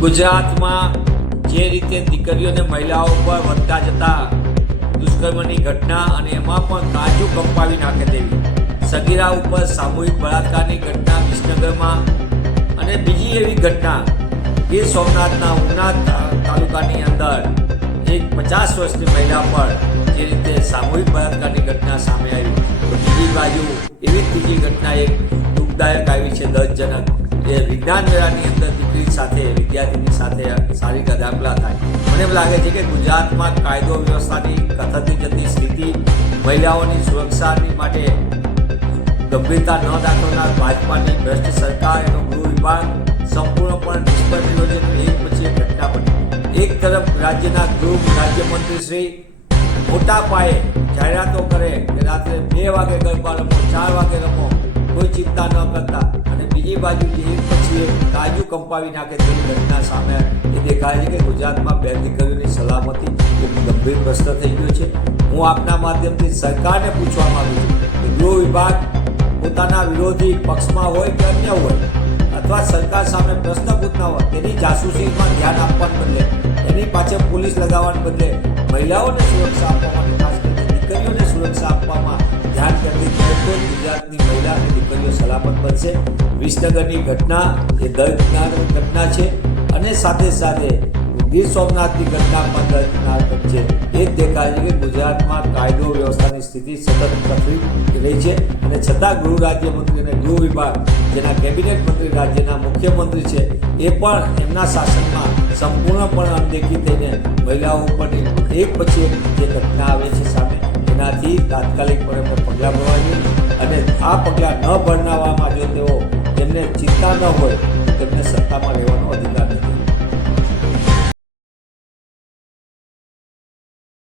ગુજરાતમાં જે રીતે દીકરીઓને મહિલાઓ પર વધતા જતા દુષ્કર્મની ઘટના અને એમાં પણ કાજુ કંપાવી નાખે તેવી સગીરા ઉપર સામૂહિક બળાત્કારની ઘટના વિસનગરમાં અને બીજી એવી ઘટના ગીર સોમનાથના ઉના તાલુકાની અંદર એક 50 વર્ષની મહિલા પર જે રીતે સામૂહિક બળાત્કારની ઘટના સામે આવી, તો બીજી બાજુ એવી ત્રીજી ઘટના એક દુઃખદાયક આવી છે, દર્દજનક. એ વિજ્ઞાન મેળાની અંદર દીકરી સાથે વિદ્યાર્થીની સાથે શારીરિક દાખલા થાય. મને એમ લાગે છે કે ગુજરાતમાં કાયદો વ્યવસ્થાની કથળતી જતી સ્થિતિ, મહિલાઓની સુરક્ષાની માટે ગંભીરતા ન દાખવનાર ભાજપાની ભ્રષ્ટ સરકાર, એનો ગૃહ વિભાગ સંપૂર્ણપણે નિષ્ફળ રહ્યો છે. એક પછી એક ઘટના બની. એક તરફ રાજ્યના ગૃહ રાજ્યમંત્રી શ્રી મોટા પાયે જાહેરાતો કરે કે રાત્રે 2 વાગે ગરબા રમો, 4 વાગે રમો, કોઈ ચિંતા ન કરતા, અને બીજી બાજુ જે એક પછી એક કાજુ કંપાવી નાખે તેવી ઘટના સામે એ દેખાય છે કે ગુજરાતમાં બેન દીકરીઓની સલામતી એક ગંભીર પ્રશ્ન થઈ ગયો છે. હું આપના માધ્યમથી સરકારને પૂછવા માંગુ છું કે ગૃહ વિભાગ પોતાના વિરોધી પક્ષમાં હોય કે અન્ય હોય, અથવા સરકાર સામે પ્રશ્ન પૂછતા હોય, તેની જાસૂસીમાં ધ્યાન આપવાને બદલે, એની પાછળ પોલીસ લગાવવાને બદલે મહિલાઓને સુરક્ષા આપવા માટે, ખાસ કરીને દીકરીઓને સુરક્ષા આપવામાં ધ્યાન કેન્દ્રિત કરે તો ગુજરાતની મહિલા અને દીકરીઓ સલામત બનશે. વિસનગરની ઘટના એ દર્દનાક ઘટના છે, અને સાથે સાથે ગીર સોમનાથની ઘટના પણ દર્દનાક છે. એ જ દેખાય છે કે ગુજરાતમાં કાયદો વ્યવસ્થાની સ્થિતિ સતત કથળી રહી છે, અને છતાં ગૃહ રાજ્યમંત્રી અને ગૃહ વિભાગ, જેના કેબિનેટ મંત્રી રાજ્યના મુખ્યમંત્રી છે, એ પણ એમના શાસનમાં સંપૂર્ણપણે અનદેખી થઈને મહિલાઓ ઉપરની એક પછી એક જે ઘટના આવે છે સામે, એનાથી તાત્કાલિકપણે પગલાં ભરવા જોઈએ. અને આ પગલાં ન ભરનાવામાં જો તેમને ચિંતા ન હોય તો તેમને